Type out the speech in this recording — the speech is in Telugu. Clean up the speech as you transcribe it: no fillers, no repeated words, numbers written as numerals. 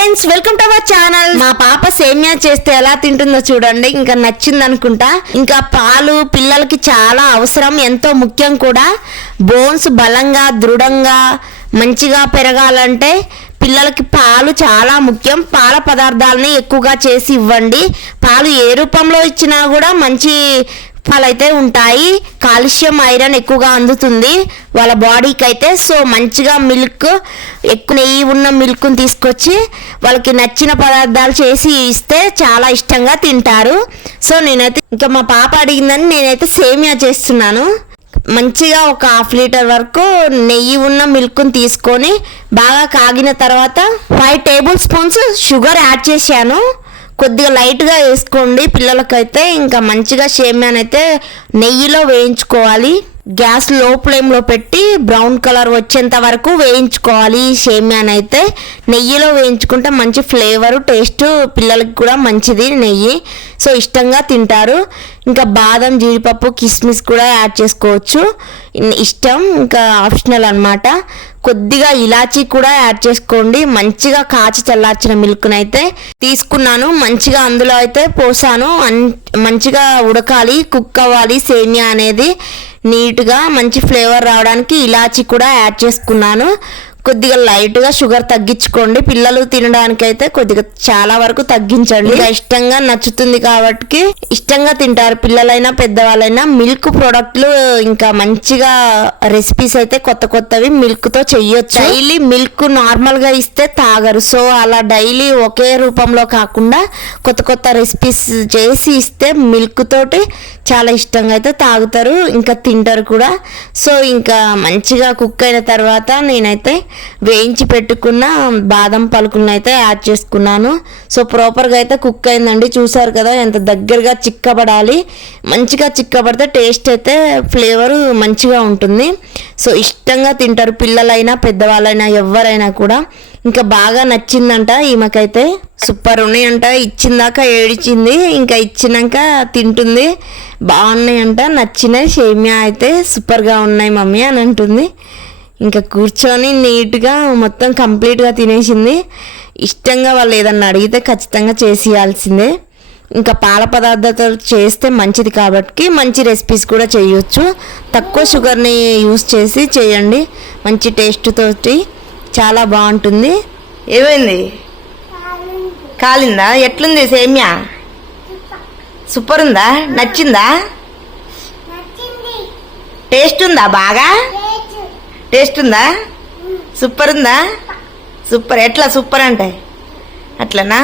Friends, welcome to our channel. మా పాప సేమియా చేస్తే ఎలా తింటుందో చూడండి. ఇంకా నచ్చింది అనుకుంటా. ఇంకా పాలు పిల్లలకి చాలా అవసరం, ఎంతో ముఖ్యం కూడా. బోన్స్ బలంగా దృఢంగా మంచిగా పెరగాలంటే పిల్లలకి పాలు చాలా ముఖ్యం. పాల పదార్థాలని ఎక్కువగా చేసి ఇవ్వండి. పాలు ఏ రూపంలో ఇచ్చినా కూడా మంచి పాలైతే ఉంటాయి. కాల్షియం ఐరన్ ఎక్కువగా అందుతుంది వాళ్ళ బాడీకి అయితే. సో మంచిగా మిల్క్, ఎక్కువ నెయ్యి ఉన్న మిల్క్ని తీసుకొచ్చి వాళ్ళకి నచ్చిన పదార్థాలు చేసి ఇస్తే చాలా ఇష్టంగా తింటారు. సో నేనైతే ఇంకా మా పాప అడిగిందని నేనైతే సేమియా చేస్తున్నాను. మంచిగా ఒక 1/2 లీటర్ వరకు నెయ్యి ఉన్న మిల్క్ని తీసుకొని బాగా కాగిన తర్వాత 5 టేబుల్ స్పూన్స్ షుగర్ యాడ్ చేశాను. కొద్దిగా లైట్గా వేసుకోండి పిల్లలకైతే. ఇంకా మంచిగా సేమియానైతే నెయ్యిలో వేయించుకోవాలి. గ్యాస్ లో ఫ్లేమ్లో పెట్టి బ్రౌన్ కలర్ వచ్చేంత వరకు వేయించుకోవాలి. ఈ సేమియానైతే నెయ్యిలో వేయించుకుంటే మంచి ఫ్లేవరు, టేస్ట్ పిల్లలకి కూడా మంచిది నెయ్యి. సో ఇష్టంగా తింటారు. ఇంకా బాదం, జీడిపప్పు, కిస్మిస్ కూడా యాడ్ చేసుకోవచ్చు, ఇష్టం, ఇంకా ఆప్షనల్ అన్నమాట. కొద్దిగా ఇలాచీ కూడా యాడ్ చేసుకోండి. మంచిగా కాచి చల్లార్చిన మిల్క్ని అయితే తీసుకున్నాను. మంచిగా అందులో అయితే పోసాను. మంచిగా ఉడకాలి, కుక్ అవ్వాలి సేమియా అనేది. నీట్గా మంచి ఫ్లేవర్ రావడానికి ఇలాచీ కూడా యాడ్ చేసుకున్నాను. కొద్దిగా లైట్గా షుగర్ తగ్గించుకోండి. పిల్లలు తినడానికి అయితే కొద్దిగా చాలా వరకు తగ్గించండి. ఇంకా ఇష్టంగా నచ్చుతుంది కాబట్టి ఇష్టంగా తింటారు పిల్లలైనా పెద్దవాళ్ళైనా. మిల్క్ ప్రోడక్ట్లు ఇంకా మంచిగా రెసిపీస్ అయితే కొత్త కొత్తవి మిల్క్ తో చెయ్యొచ్చు. డైలీ మిల్క్ నార్మల్ గా ఇస్తే తాగరు. సో అలా డైలీ ఒకే రూపంలో కాకుండా కొత్త కొత్త రెసిపీస్ చేసి ఇస్తే మిల్క్ తోటి చాలా ఇష్టంగా అయితే తాగుతారు, ఇంకా తింటారు కూడా. సో ఇంకా మంచిగా కుక్ అయిన తర్వాత నేనైతే వేయించి పెట్టుకున్న బాదం పలుకులను అయితే యాడ్ చేసుకున్నాను. సో ప్రాపర్గా అయితే కుక్ అయిందండి. చూసారు కదా ఎంత దగ్గరగా చిక్కబడాలి. మంచిగా చిక్కబడితే టేస్ట్ అయితే ఫ్లేవర్ మంచిగా ఉంటుంది. సో ఇష్టంగా తింటారు పిల్లలైనా పెద్దవాళ్ళైనా ఎవరైనా కూడా. ఇంకా బాగా నచ్చిందంట ఈమెకైతే. సూపర్ ఉన్నాయంట. ఇచ్చిందాక ఏడిచింది, ఇంకా ఇచ్చినాక తింటుంది. బాగున్నాయంట, నచ్చినాయి సేమియా అయితే, సూపర్గా ఉన్నాయి మమ్మీ అని అంటుంది. ఇంకా కూర్చొని నీట్గా మొత్తం కంప్లీట్గా తినేసింది. ఇష్టంగా వాళ్ళు ఏదన్నా అడిగితే ఖచ్చితంగా చేసి ఇవ్వాల్సిందే. ఇంకా పాల పదార్థాలతో చేస్తే మంచిది కాబట్టి మంచి రెసిపీస్ కూడా చేయొచ్చు. తక్కువ షుగర్ని యూస్ చేసి చేయండి, మంచి టేస్ట్ తోటి చాలా బాగుంటుంది. ఏమైంది? కాలిందా? ఎట్లుంది సేమియా? సూపర్ ఉందా? నచ్చిందా? టేస్ట్ ఉందా? బాగా టేస్ట్ ఉందా? సూపర్ ఉందా? సూపర్. ఎట్లా సూపర్ అంటే అట్లనా?